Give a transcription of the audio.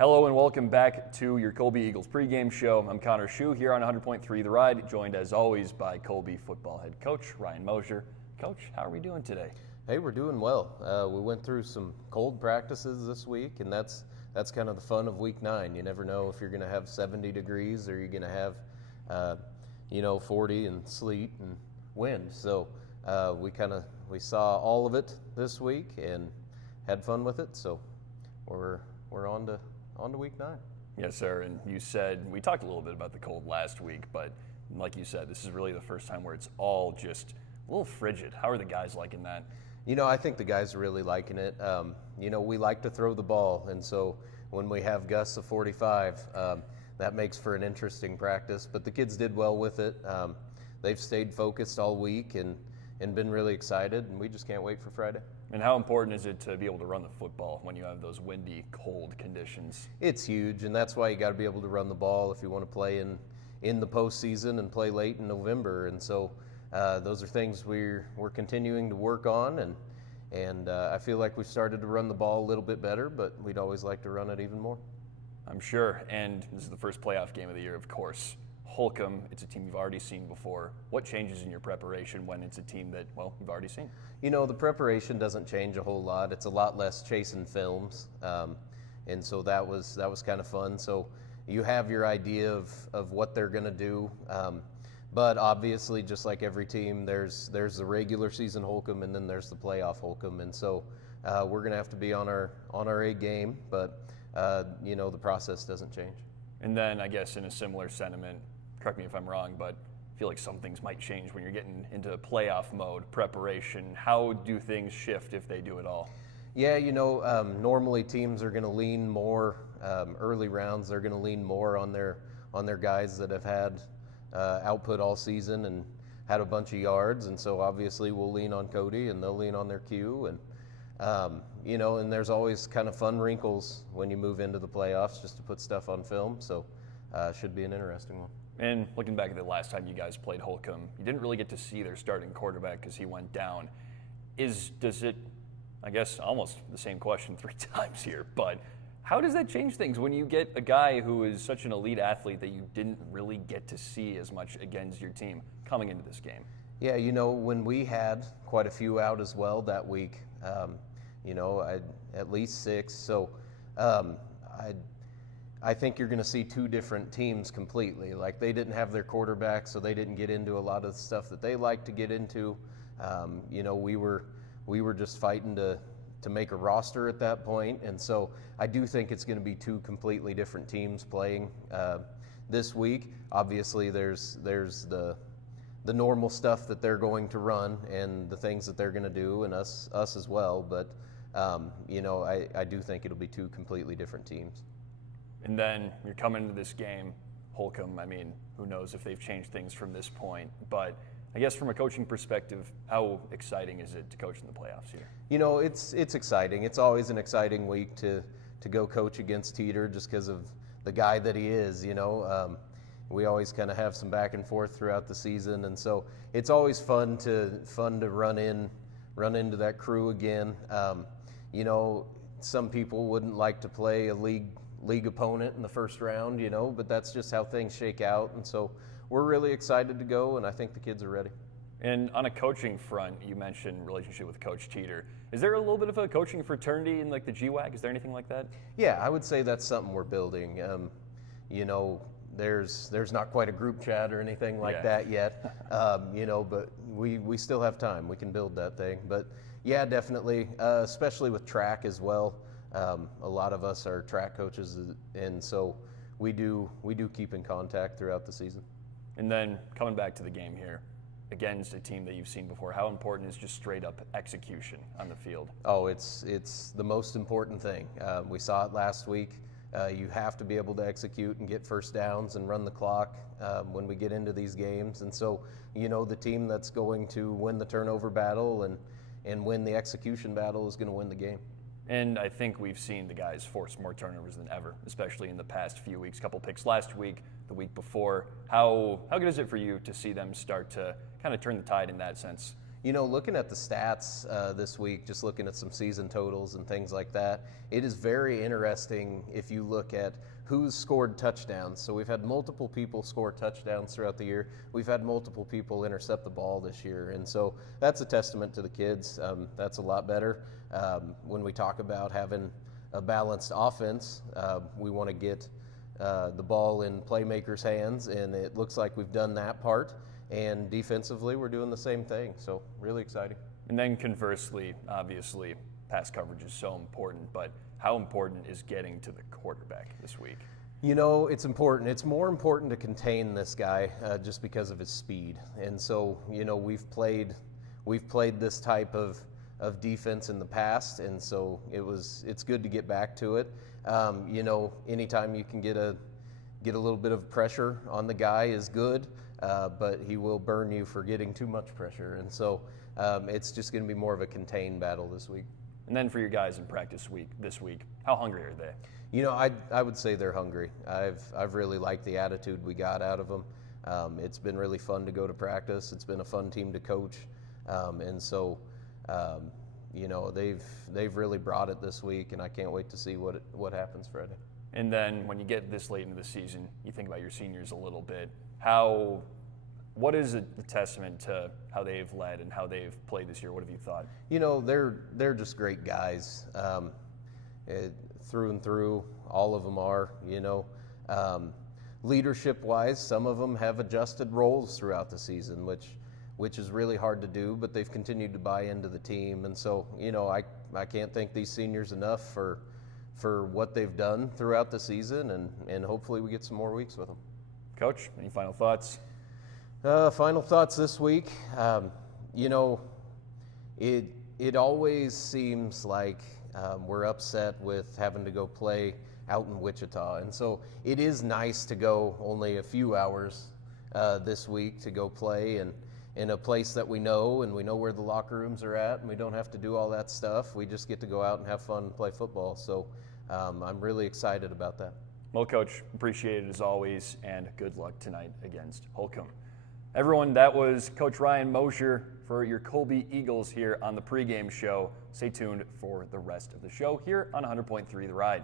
Hello and welcome back to your Colby Eagles pregame show. I'm Connor Schuh here on 100.3 The Ride, joined as always by Colby football head coach Ryan Mosier. Coach, how are we doing today? Hey, we're doing well. We went through some cold practices this week, and that's kind of the fun of week 9. You never know if you're going to have 70 degrees or you're going to have, 40 and sleet and wind. So we saw all of it this week and had fun with it. So we're on to week 9. Yes, sir. And you said, we talked a little bit about the cold last week, but like you said, this is really the first time where it's all just a little frigid. How are the guys liking that? I think the guys are really liking it. We like to throw the ball, and so when we have gusts of 45, that makes for an interesting practice. But the kids did well with it. They've stayed focused all week and been really excited, and we just can't wait for Friday. And how important is it to be able to run the football when you have those windy, cold conditions? It's huge, and that's why you got to be able to run the ball if you want to play in the postseason and play late in November. And so those are things we're continuing to work on, and I feel like we've started to run the ball a little bit better, but we'd always like to run it even more. I'm sure, and this is the first playoff game of the year, of course. Holcomb, it's a team you've already seen before. What changes in your preparation when it's a team that, well, you've already seen? The preparation doesn't change a whole lot. It's a lot less chasing films, and so that was kind of fun. So you have your idea of what they're going to do, but obviously, just like every team, there's the regular season Holcomb, and then there's the playoff Holcomb, and so we're going to have to be on our A game, but the process doesn't change. And then I guess in a similar sentiment, correct me if I'm wrong, but I feel like some things might change when you're getting into playoff mode, preparation. How do things shift if they do at all? Yeah, normally teams are going to lean more early rounds. They're going to lean more on their guys that have had output all season and had a bunch of yards, and so obviously we'll lean on Cody and they'll lean on their Q, and and there's always kind of fun wrinkles when you move into the playoffs just to put stuff on film. So should be an interesting one. And looking back at the last time you guys played Holcomb, you didn't really get to see their starting quarterback because he went down. Does it, I guess almost the same question 3 times here, but how does that change things when you get a guy who is such an elite athlete that you didn't really get to see as much against your team coming into this game? Yeah, when we had quite a few out as well that week, at least 6. So I think you're going to see 2 different teams completely. Like, they didn't have their quarterback, so they didn't get into a lot of the stuff that they like to get into. We were just fighting to make a roster at that point, and so I do think it's going to be 2 completely different teams playing this week. Obviously, there's the normal stuff that they're going to run and the things that they're going to do, and us as well. But I do think it'll be 2 completely different teams. And then you're coming into this game, Holcomb. I mean, who knows if they've changed things from this point? But I guess from a coaching perspective, how exciting is it to coach in the playoffs here? It's exciting. It's always an exciting week to go coach against Teeter just because of the guy that he is. We always kind of have some back and forth throughout the season, and so it's always fun to run into that crew again. Some people wouldn't like to play a league opponent in the first round, but that's just how things shake out, and so we're really excited to go, and I think the kids are ready. And on a coaching front, you mentioned relationship with Coach Teeter. Is there a little bit of a coaching fraternity in like the GWAC? Is there anything like that? Yeah, I would say that's something we're building. There's not quite a group chat or anything like that yet, but we still have time. We can build that thing. But yeah, definitely, especially with track as well. A lot of us are track coaches, and so we do keep in contact throughout the season. And then coming back to the game here, against a team that you've seen before, how important is just straight up execution on the field? Oh, it's the most important thing. We saw it last week. You have to be able to execute and get first downs and run the clock when we get into these games. And so, the team that's going to win the turnover battle and win the execution battle is going to win the game. And I think we've seen the guys force more turnovers than ever, especially in the past few weeks. Couple picks last week, the week before. How good is it for you to see them start to kind of turn the tide in that sense? Looking at the stats this week, just looking at some season totals and things like that, it is very interesting if you look at who's scored touchdowns. So we've had multiple people score touchdowns throughout the year. We've had multiple people intercept the ball this year. And so that's a testament to the kids. That's a lot better. When we talk about having a balanced offense, we want to get the ball in playmakers' hands, and it looks like we've done that part. And defensively, we're doing the same thing. So really exciting. And then conversely, obviously, pass coverage is so important, but how important is getting to the quarterback this week? It's important. It's more important to contain this guy just because of his speed. And so, we've played this type of defense in the past, and so it's good to get back to it. Anytime you can get a little bit of pressure on the guy is good, but he will burn you for getting too much pressure. And so it's just going to be more of a contained battle this week. And then for your guys in practice this week, how hungry are they? I would say they're hungry. I've really liked the attitude we got out of them. It's been really fun to go to practice. It's been a fun team to coach, and so they've really brought it this week, and I can't wait to see what happens Friday. And then when you get this late into the season, you think about your seniors a little bit. What is a testament to how they've led and how they've played this year? What have you thought? They're just great guys. Through and through, all of them are. Leadership-wise, some of them have adjusted roles throughout the season, which is really hard to do, but they've continued to buy into the team. And so, I can't thank these seniors enough for what they've done throughout the season, and hopefully we get some more weeks with them. Coach, any final thoughts? Final thoughts this week. It always seems like we're upset with having to go play out in Wichita. And so it is nice to go only a few hours this week to go play in a place that we know, and we know where the locker rooms are at, and we don't have to do all that stuff. We just get to go out and have fun and play football. So I'm really excited about that. Well, Coach, appreciate it as always, and good luck tonight against Holcomb. Everyone, that was Coach Ryan Mosier for your Colby Eagles here on the pregame show. Stay tuned for the rest of the show here on 100.3 The Ride.